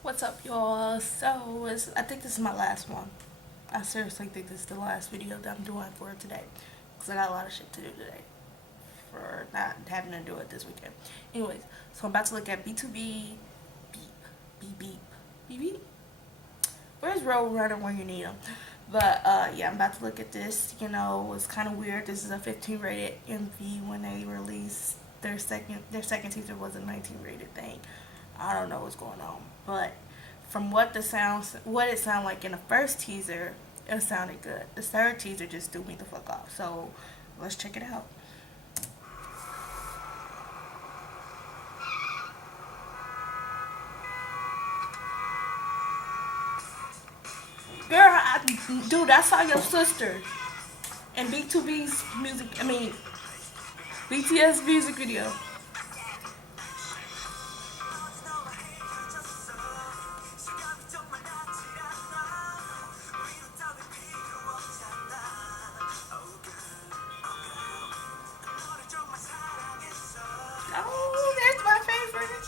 What's up, y'all? I think this is my last one. I seriously think this is the last video that I'm doing for today. Because I got a lot of shit to do today. For not having to do it this weekend. Anyways, so I'm about to look at BtoB. Beep. Beep beep. Beep beep. Where's Roadrunner when you need him? But, yeah, I'm about to look at this. You know, it's kind of weird. This is a 15 rated MV when they released their second teaser was a 19 rated thing. I don't know what's going on, but from what it sounded like in the first teaser, it sounded good. The third teaser just threw me the fuck off. So let's check it out. Dude, I saw your sister in BtoB's music. I mean, BTS music video. Oh, that's my favorite.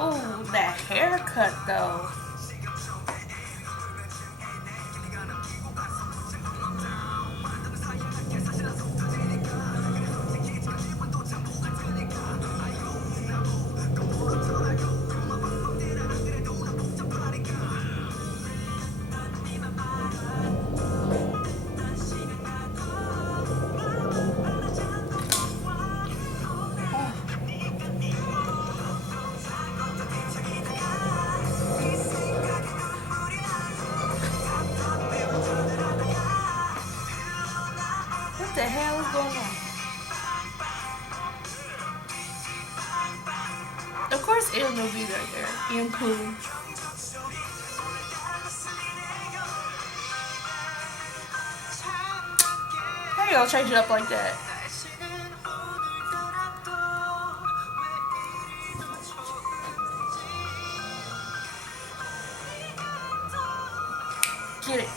Oh, that haircut though. What the hell is going on? Of course, Ian will be right there. Ian Cool. How you gonna change it up like that? Get it.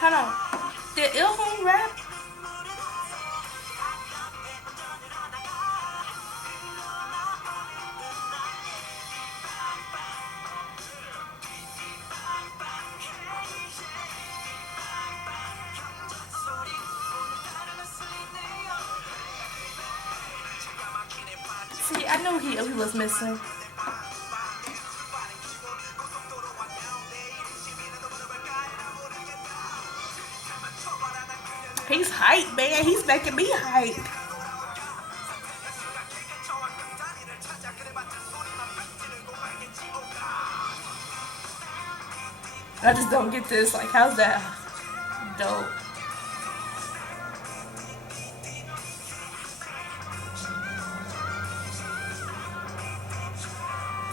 Hold on. Did Ilham rap? See, I knew he was missing. He's hype, man. He's making me hype. I just don't get this. Like, how's that dope?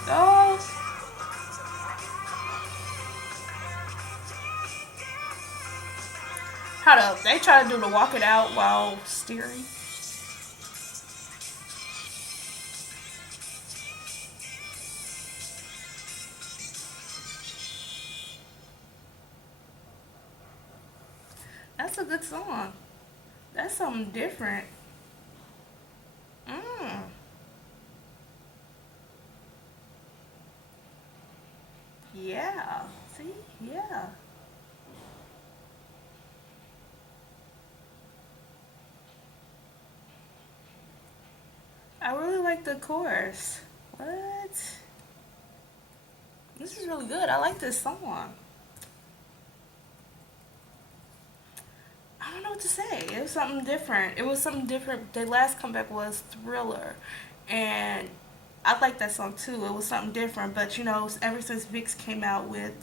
Oh, hold up. They try to do the walk it out while steering. That's a good song. That's something different. Mm. Yeah. See? Yeah. I really like the chorus. What? This is really good. I like this song. I don't know what to say. It was something different. It was something different. Their last comeback was Thriller, and I like that song too. It was something different. But you know, ever since Vicks came out with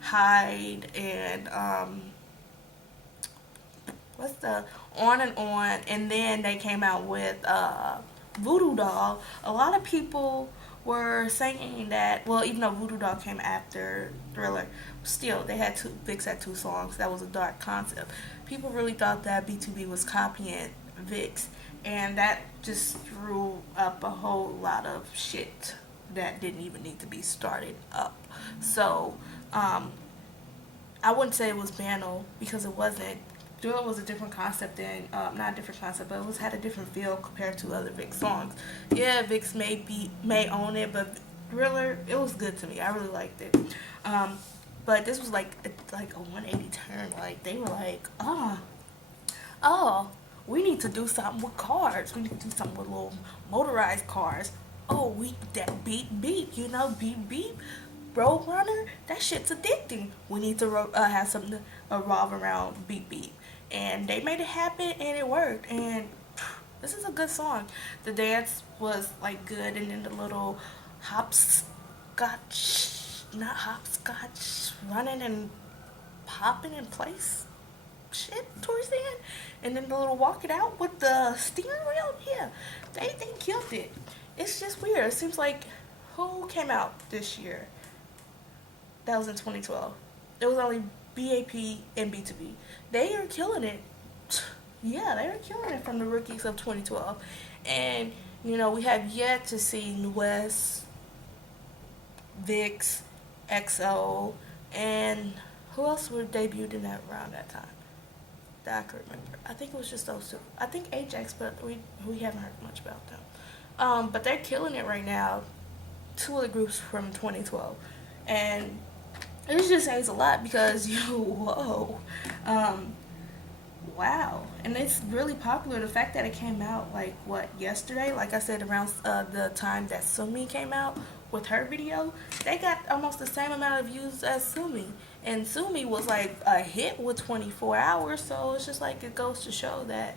Hide and what's the On, and then they came out with Voodoo Doll. A lot of people were saying that, well, even though Voodoo Doll came after Thriller, still they had two. Vicks had two songs. That was a dark concept. People really thought that BtoB was copying Vicks, and that just threw up a whole lot of shit that didn't even need to be started up. So I wouldn't say it was banal because it wasn't. Thriller was a different concept than, not a different concept, but it was had a different feel compared to other Vicks songs. Yeah, Vicks may own it, but Thriller, it was good to me. I really liked it. But this was like a 180 turn. Like they were like, oh, we need to do something with cars. We need to do something with little motorized cars. Oh, that beep, you know, beep. Roadrunner, that shit's addicting. We need to have something to revolve around beep. And they made it happen, and it worked. And this is a good song. The dance was like good, and then the little running and popping in place shit towards the end, and then the little walk it out with the steering wheel. Yeah, they killed it. It's just weird. It seems like who came out this year? That was in 2012. It was only BAP and BtoB. They are killing it. Yeah, they are killing it from the rookies of 2012. And, you know, we have yet to see West, Vicks, XO, and who else were debuted in that around that time? That I could remember. I think it was just those two. I think Ajax, but we haven't heard much about them. But they're killing it right now. Two of the groups from 2012. And it just says a lot because, whoa, wow. And it's really popular. The fact that it came out, yesterday, like I said, around the time that Sumi came out with her video, they got almost the same amount of views as Sumi. And Sumi was like a hit with 24 hours, so it's just like it goes to show that,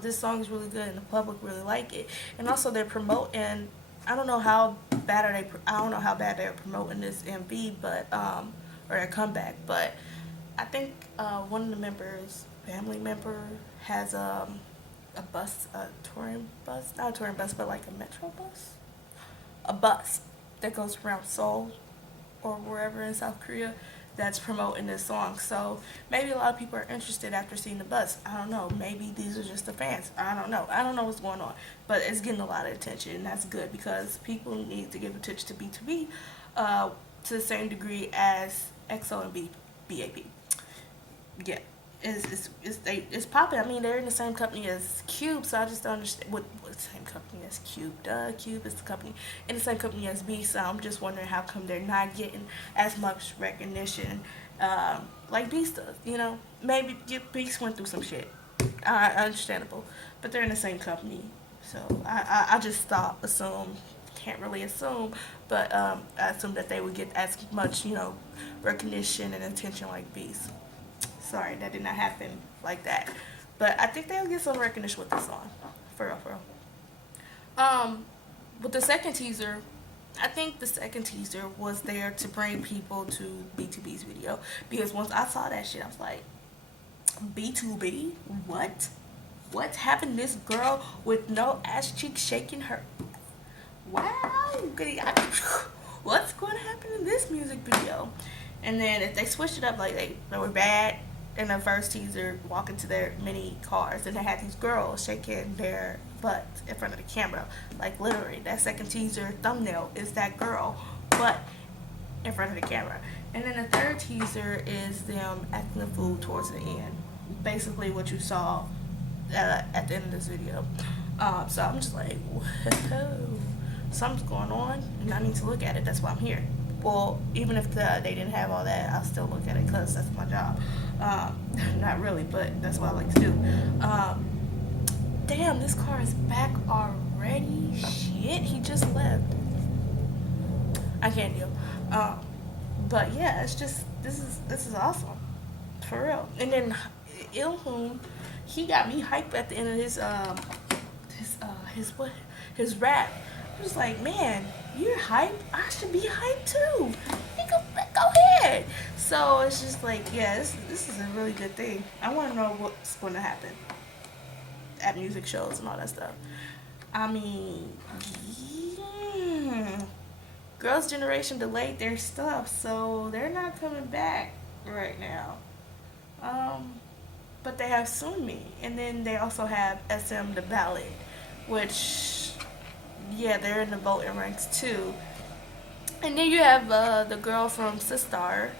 this song is really good and the public really like it. And also they're promoting, I don't know how bad they're promoting this MV, but or their comeback. But I think one of the members, family member, has a touring bus, not a touring bus, but like a metro bus, a bus that goes around Seoul or wherever in South Korea that's promoting this song. So maybe a lot of people are interested after seeing the bus. I don't know. Maybe these are just the fans. I don't know. I don't know what's going on. But it's getting a lot of attention, and that's good because people need to give attention to BtoB to the same degree as XO and BAP. Yeah. It's popping. I mean, they're in the same company as Cube, so I just don't understand what same company as Cube. Cube is the company in the same company as B. So I'm just wondering how come they're not getting as much recognition like Beast does. Maybe Beast went through some shit. Understandable, but they're in the same company, so I just can't really assume, but I assume that they would get as much recognition and attention like Beast. Sorry, that did not happen like that. But I think they'll get some recognition with this song. For real. With the second teaser, I think the second teaser was there to bring people to BtoB's video. Because once I saw that shit, I was like, BtoB? What? What's having this girl with no ass cheeks shaking her? Wow. What's going to happen in this music video? And then if they switched it up, like they were bad in the first teaser, walking to their mini cars, and they had these girls shaking their butts in front of the camera. Like literally, that second teaser thumbnail is that girl butt in front of the camera. And then the third teaser is them acting a fool towards the end. Basically what you saw at the end of this video. So I'm just like, whoa, something's going on, and I need to look at it. That's why I'm here. Well, even if they didn't have all that, I'll still look at it because that's my job. Not really, but that's what I like to do. Damn, this car is back already. Shit, he just left. I can't deal. But yeah, it's just this is awesome, for real. And then Ilhoom, he got me hyped at the end of his rap. I was like, man, you're hype. I should be hyped too. Go ahead. So it's just like, yeah, this is a really good thing. I want to know what's going to happen at music shows and all that stuff. I mean, yeah. Girls' Generation delayed their stuff, so they're not coming back right now. Um, but they have Soon Me, and then they also have SM the Ballad, which yeah, they're in the voting ranks too. And then you have the girl from Sistar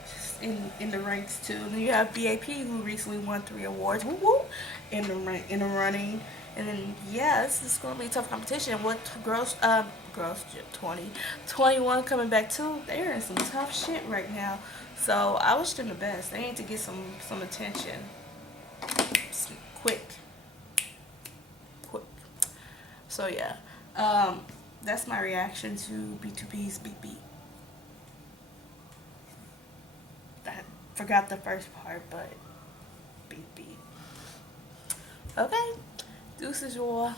in the ranks too. And then you have BAP who recently won 3 awards, woo woo, in the running. And then yeah, this is gonna be a tough competition. What girls 2021 coming back too? They're in some tough shit right now. So I wish them the best. They need to get some attention. Quick, quick. So yeah, that's my reaction to BtoB's Beat Beat. I forgot the first part, but Beat Beat. Okay, deuces, y'all.